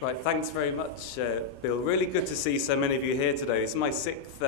Right, thanks very much, Bill. Really good to see so many of you here today. It's my sixth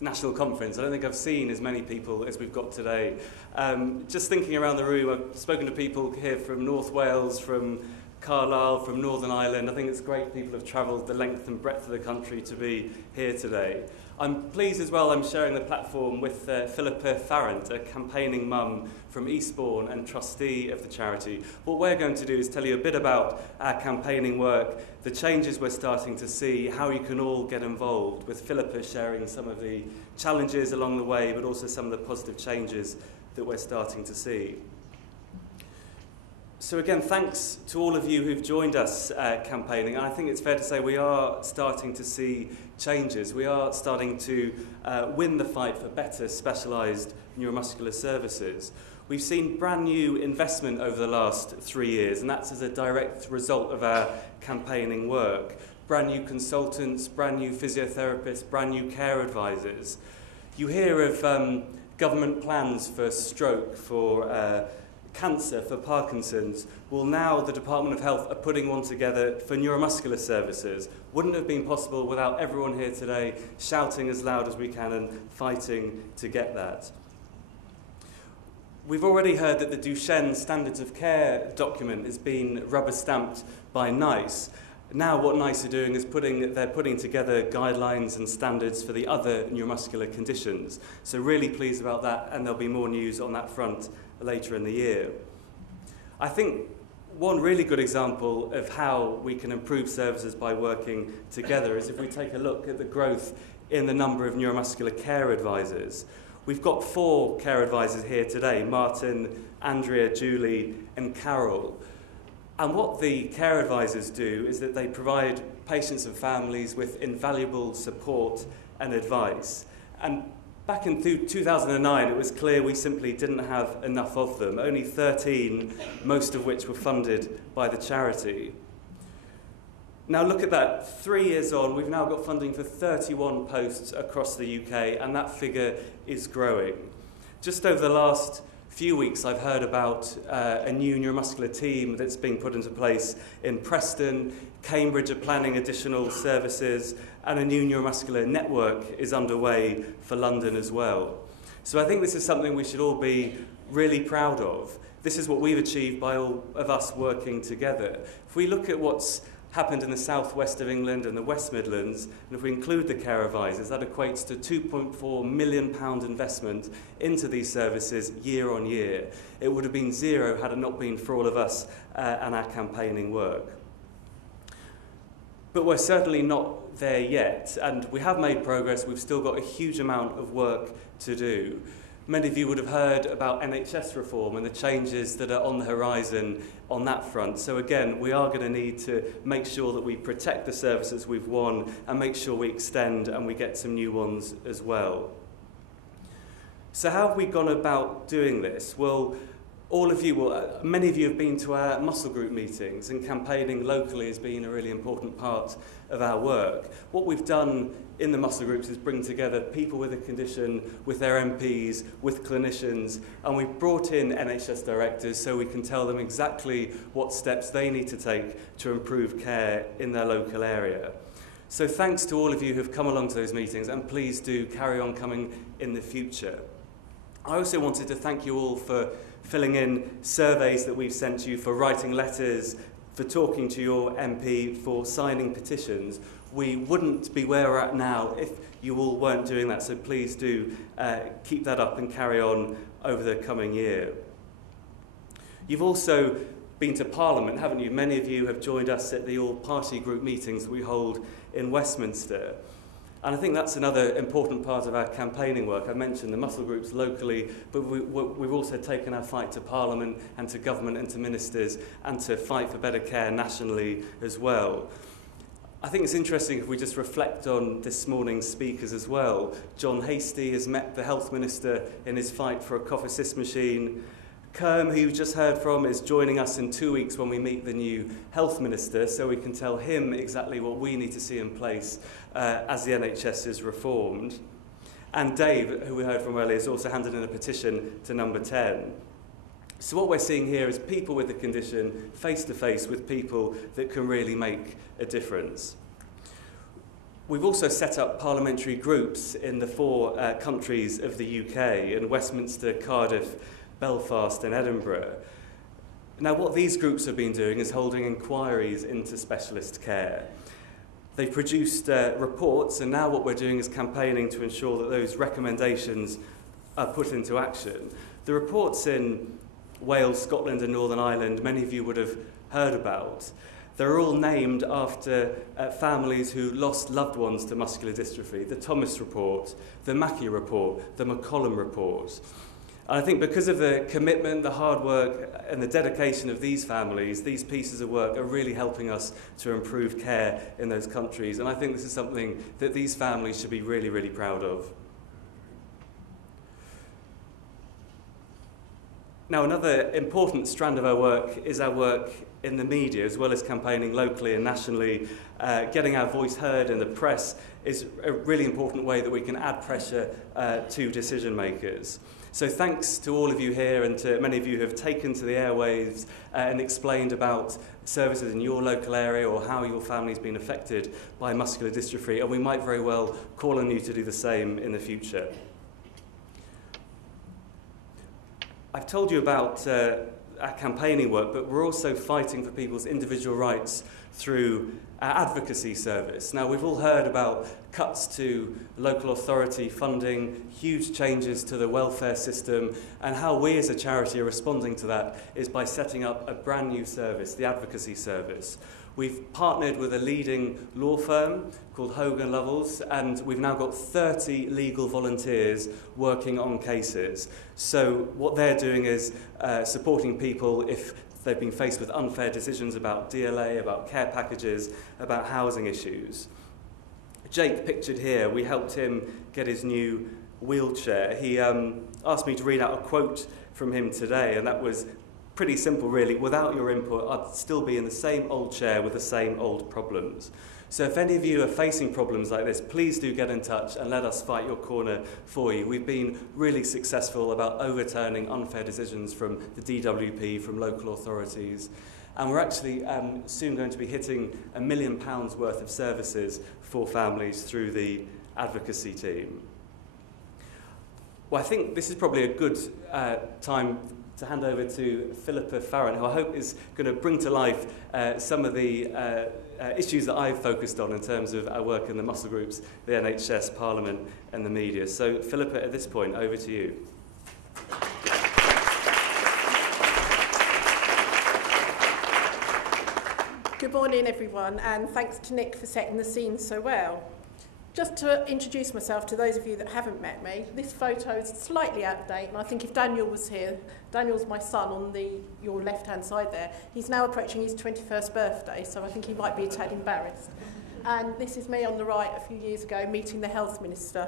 national conference. I don't think I've seen as many people as we've got today. Just thinking around the room, I've spoken to people here from North Wales, from Carlisle, from Northern Ireland. I think it's great people have travelled the length and breadth of the country to be here today. I'm pleased as well I'm sharing the platform with Phillippa Farrant, a campaigning mum from Eastbourne and trustee of the charity. What we're going to do is tell you a bit about our campaigning work, the changes we're starting to see, how you can all get involved, with Phillippa sharing some of the challenges along the way, but also some of the positive changes that we're starting to see. So again, thanks to all of you who've joined us campaigning. And I think it's fair to say we are starting to see changes. We are starting to win the fight for better specialised neuromuscular services. We've seen brand new investment over the last 3 years, and that's as a direct result of our campaigning work. Brand new consultants, brand new physiotherapists, brand new care advisors. You hear of government plans for stroke, for cancer, for Parkinson's. Well, now the Department of Health are putting one together for neuromuscular services. Wouldn't have been possible without everyone here today shouting as loud as we can and fighting to get that. We've already heard that the Duchenne Standards of Care document has been rubber-stamped by NICE. Now what NICE are doing is they're putting together guidelines and standards for the other neuromuscular conditions. So really pleased about that, and there'll be more news on that front later in the year. I think one really good example of how we can improve services by working together is if we take a look at the growth in the number of neuromuscular care advisors. We've got 4 care advisors here today: Martin, Andrea, Julie and Carol. And what the care advisors do is that they provide patients and families with invaluable support and advice. And back in 2009, it was clear we simply didn't have enough of them, only 13, most of which were funded by the charity. Now look at that, 3 years on, we've now got funding for 31 posts across the UK, and that figure is growing. Just over the last few weeks, I've heard about a new neuromuscular team that's being put into place in Preston. Cambridge are planning additional services, and a new neuromuscular network is underway for London as well. So I think this is something we should all be really proud of. This is what we've achieved by all of us working together. If we look at what's happened in the southwest of England and the West Midlands, and if we include the care advisors, that equates to £2.4 million investment into these services year on year. It would have been zero had it not been for all of us and our campaigning work. But we're certainly not there yet, and we have made progress. We've still got a huge amount of work to do. Many of you would have heard about NHS reform and the changes that are on the horizon on that front. So again, we are going to need to make sure that we protect the services we've won and make sure we extend and we get some new ones as well. So how have we gone about doing this? Well, many of you have been to our muscle group meetings, and campaigning locally has been a really important part of our work. What we've done in the muscle groups is bring together people with a condition, with their MPs, with clinicians, and we've brought in NHS directors so we can tell them exactly what steps they need to take to improve care in their local area. So thanks to all of you who've come along to those meetings, and please do carry on coming in the future. I also wanted to thank you all for filling in surveys that we've sent you, for writing letters, for talking to your MP, for signing petitions. We wouldn't be where we're at now if you all weren't doing that, so please do keep that up and carry on over the coming year. You've also been to Parliament, haven't you? Many of you have joined us at the all-party group meetings that we hold in Westminster. And I think that's another important part of our campaigning work. I mentioned the muscle groups locally, but we've also taken our fight to Parliament and to government and to ministers and to fight for better care nationally as well. I think it's interesting if we just reflect on this morning's speakers as well. John Hastie has met the Health Minister in his fight for a cough assist machine. Kerm, who you just heard from, is joining us in 2 weeks when we meet the new Health Minister, so we can tell him exactly what we need to see in place as the NHS is reformed. And Dave, who we heard from earlier, has also handed in a petition to Number 10. So what we're seeing here is people with the condition face to face with people that can really make a difference. We've also set up parliamentary groups in the 4 countries of the UK, in Westminster, Cardiff, Belfast and Edinburgh. Now what these groups have been doing is holding inquiries into specialist care. They've produced reports, and now what we're doing is campaigning to ensure that those recommendations are put into action. The reports in Wales, Scotland and Northern Ireland, many of you would have heard about. They're all named after families who lost loved ones to muscular dystrophy. The Thomas Report, the Mackey Report, the McCollum Report. And I think because of the commitment, the hard work and the dedication of these families, these pieces of work are really helping us to improve care in those countries. And I think this is something that these families should be really, really proud of. Now, another important strand of our work is our work in the media, as well as campaigning locally and nationally. Getting our voice heard in the press is a really important way that we can add pressure to decision makers. So thanks to all of you here and to many of you who have taken to the airwaves and explained about services in your local area or how your family's been affected by muscular dystrophy, and we might very well call on you to do the same in the future. I've told you about our campaigning work, but we're also fighting for people's individual rights through our advocacy service. Now, we've all heard about cuts to local authority funding, huge changes to the welfare system, and how we as a charity are responding to that is by setting up a brand new service, the advocacy service. We've partnered with a leading law firm called Hogan Lovells, and we've now got 30 legal volunteers working on cases. So what they're doing is supporting people if they've been faced with unfair decisions about DLA, about care packages, about housing issues. Jake, pictured here, we helped him get his new wheelchair. He asked me to read out a quote from him today, and that was pretty simple, really. Without your input, I'd still be in the same old chair with the same old problems. So if any of you are facing problems like this, please do get in touch and let us fight your corner for you. We've been really successful about overturning unfair decisions from the DWP, from local authorities. And we're actually soon going to be hitting £1 million worth of services for families through the advocacy team. Well, I think this is probably a good time to hand over to Phillippa Farrant, who I hope is going to bring to life some of the issues that I've focused on in terms of our work in the muscle groups, the NHS, Parliament and the media. So Phillippa, at this point, over to you. Good morning, everyone, and thanks to Nick for setting the scene so well. Just to introduce myself to those of you that haven't met me, this photo is slightly out of date, and I think if Daniel was here, Daniel's my son on your left-hand side there, he's now approaching his 21st birthday, so I think he might be a tad embarrassed. And this is me on the right a few years ago, meeting the Health Minister.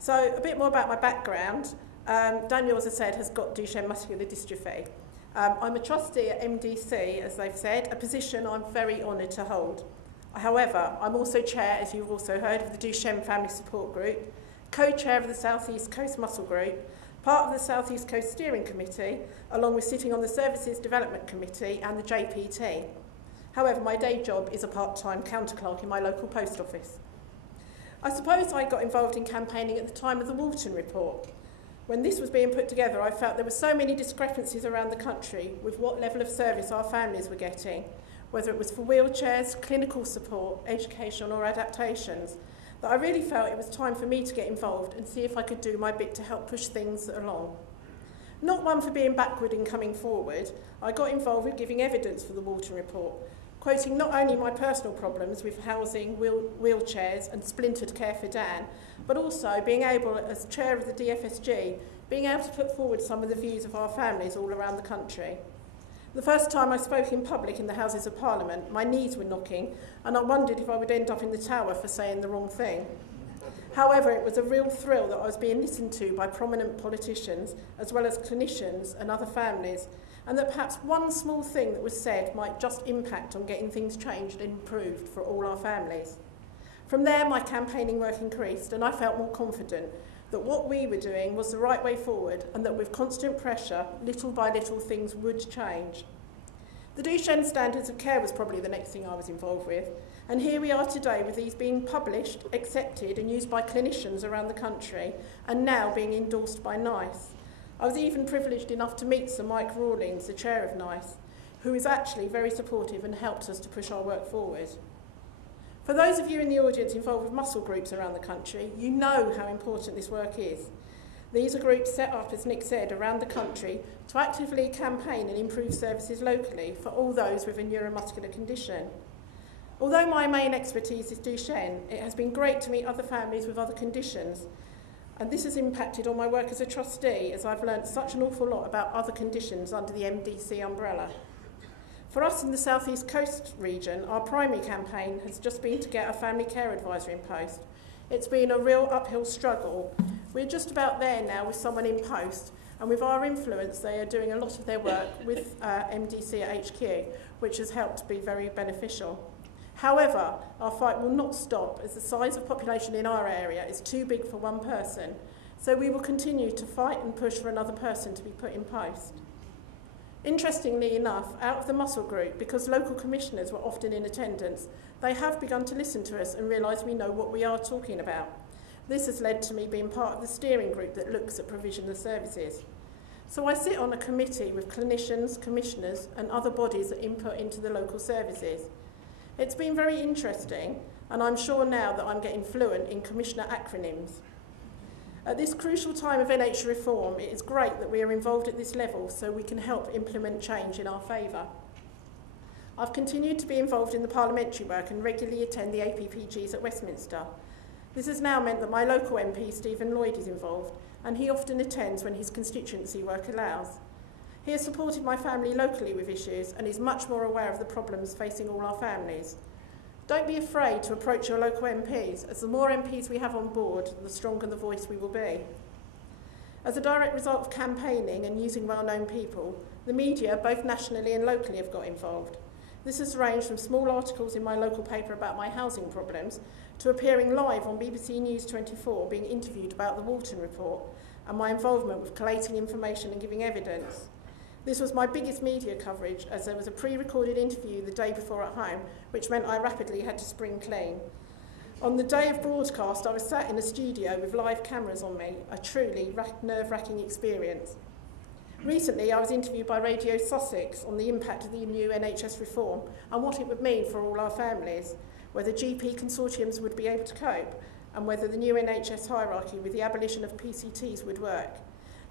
So a bit more about my background. Daniel, as I said, has got Duchenne muscular dystrophy. I'm a trustee at MDC, as they've said, a position I'm very honoured to hold. However, I'm also chair, as you've also heard, of the Duchenne Family Support Group, co-chair of the South East Coast Muscle Group, part of the South East Coast Steering Committee, along with sitting on the Services Development Committee and the JPT. However, my day job is a part-time counter clerk in my local post office. I suppose I got involved in campaigning at the time of the Walton Report. When this was being put together, I felt there were so many discrepancies around the country with what level of service our families were getting, whether it was for wheelchairs, clinical support, education or adaptations, that I really felt it was time for me to get involved and see if I could do my bit to help push things along. Not one for being backward in coming forward, I got involved with giving evidence for the Walton Report, quoting not only my personal problems with housing, wheelchairs and splintered care for Dan, but also being able, as chair of the DFSG, being able to put forward some of the views of our families all around the country. The first time I spoke in public in the Houses of Parliament, my knees were knocking, and I wondered if I would end up in the Tower for saying the wrong thing. However, it was a real thrill that I was being listened to by prominent politicians, as well as clinicians and other families, and that perhaps one small thing that was said might just impact on getting things changed and improved for all our families. From there, my campaigning work increased, and I felt more confident that what we were doing was the right way forward and that with constant pressure, little by little things would change. The Duchenne Standards of Care was probably the next thing I was involved with, and here we are today with these being published, accepted and used by clinicians around the country and now being endorsed by NICE. I was even privileged enough to meet Sir Mike Rawlings, the chair of NICE, who is actually very supportive and helps us to push our work forward. For those of you in the audience involved with muscle groups around the country, you know how important this work is. These are groups set up, as Nick said, around the country to actively campaign and improve services locally for all those with a neuromuscular condition. Although my main expertise is Duchenne, it has been great to meet other families with other conditions, and this has impacted on my work as a trustee, as I've learnt such an awful lot about other conditions under the MDC umbrella. For us in the South East Coast region, our primary campaign has just been to get a family care advisor in post. It's been a real uphill struggle. We're just about there now with someone in post, and with our influence, they are doing a lot of their work with MDC at HQ, which has helped be very beneficial. However, our fight will not stop as the size of population in our area is too big for one person, so we will continue to fight and push for another person to be put in post. Interestingly enough, out of the muscle group, because local commissioners were often in attendance, they have begun to listen to us and realise we know what we are talking about. This has led to me being part of the steering group that looks at provision of services. So I sit on a committee with clinicians, commissioners and other bodies that input into the local services. It's been very interesting, and I'm sure now that I'm getting fluent in commissioner acronyms. At this crucial time of NH reform, it is great that we are involved at this level so we can help implement change in our favour. I've continued to be involved in the parliamentary work and regularly attend the APPGs at Westminster. This has now meant that my local MP, Stephen Lloyd, is involved, and he often attends when his constituency work allows. He has supported my family locally with issues and is much more aware of the problems facing all our families. Don't be afraid to approach your local MPs, as the more MPs we have on board, the stronger the voice we will be. As a direct result of campaigning and using well-known people, the media, both nationally and locally, have got involved. This has ranged from small articles in my local paper about my housing problems to appearing live on BBC News 24 being interviewed about the Walton report and my involvement with collating information and giving evidence. This was my biggest media coverage, as there was a pre-recorded interview the day before at home, which meant I rapidly had to spring clean. On the day of broadcast, I was sat in a studio with live cameras on me, a truly nerve-wracking experience. Recently, I was interviewed by Radio Sussex on the impact of the new NHS reform and what it would mean for all our families, whether GP consortiums would be able to cope, and whether the new NHS hierarchy with the abolition of PCTs would work.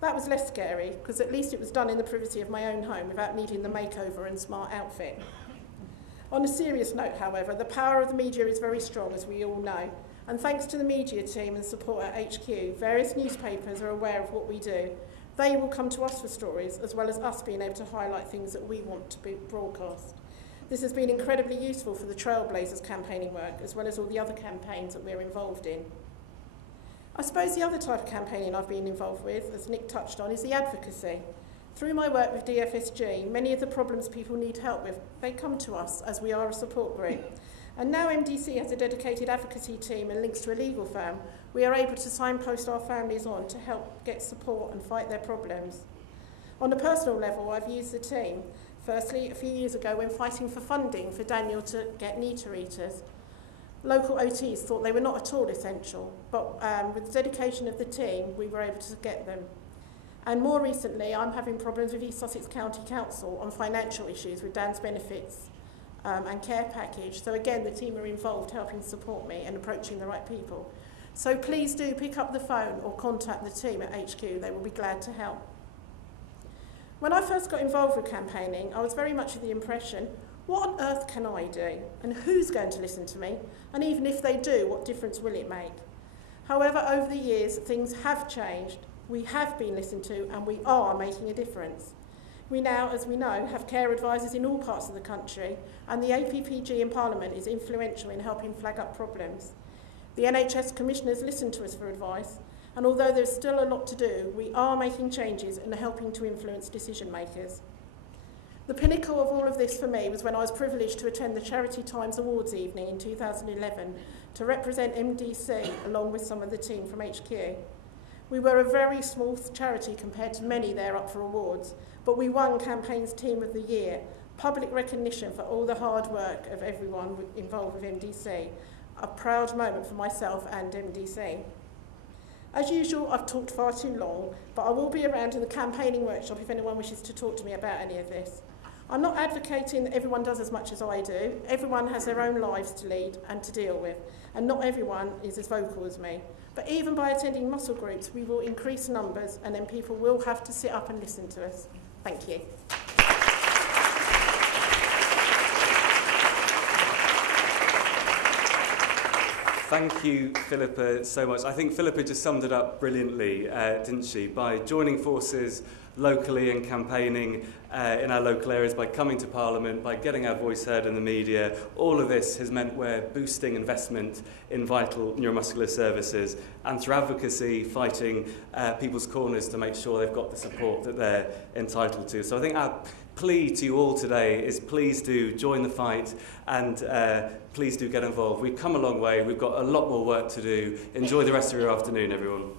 That was less scary, because at least it was done in the privacy of my own home without needing the makeover and smart outfit. On a serious note, however, the power of the media is very strong, as we all know, and thanks to the media team and support at HQ, various newspapers are aware of what we do. They will come to us for stories, as well as us being able to highlight things that we want to be broadcast. This has been incredibly useful for the Trailblazers campaigning work, as well as all the other campaigns that we're involved in. I suppose the other type of campaigning I've been involved with, as Nick touched on, is the advocacy. Through my work with DFSG, many of the problems people need help with, they come to us as we are a support group. And now MDC has a dedicated advocacy team and links to a legal firm, we are able to signpost our families on to help get support and fight their problems. On a personal level, I've used the team. Firstly, a few years ago when fighting for funding for Daniel to get Nita eaters, local OTs thought they were not at all essential, but with the dedication of the team, we were able to get them. And more recently, I'm having problems with East Sussex County Council on financial issues with Dan's benefits and care package. So again, the team are involved helping support me and approaching the right people. So please do pick up the phone or contact the team at HQ. They will be glad to help. When I first got involved with campaigning, I was very much of the impression, what on earth can I do? And who's going to listen to me? And even if they do, what difference will it make? However, over the years, things have changed. We have been listened to and we are making a difference. We now, as we know, have care advisors in all parts of the country, and the APPG in Parliament is influential in helping flag up problems. The NHS commissioners listen to us for advice, and although there's still a lot to do, we are making changes and helping to influence decision makers. The pinnacle of all of this for me was when I was privileged to attend the Charity Times Awards evening in 2011 to represent MDC along with some of the team from HQ. We were a very small charity compared to many there up for awards, but we won Campaign's Team of the Year, public recognition for all the hard work of everyone involved with MDC. A proud moment for myself and MDC. As usual, I've talked far too long, but I will be around in the campaigning workshop if anyone wishes to talk to me about any of this. I'm not advocating that everyone does as much as I do. Everyone has their own lives to lead and to deal with, and not everyone is as vocal as me. But even by attending muscle groups, we will increase numbers, and then people will have to sit up and listen to us. Thank you. Thank you, Phillippa, so much. I think Phillippa just summed it up brilliantly, didn't she? By joining forces locally and campaigning in our local areas, by coming to Parliament, by getting our voice heard in the media, all of this has meant we're boosting investment in vital neuromuscular services and through advocacy, fighting people's corners to make sure they've got the support that they're entitled to. So I think our plea to you all today is please do join the fight and please do get involved. We've come a long way. We've got a lot more work to do. Enjoy the rest of your afternoon, everyone.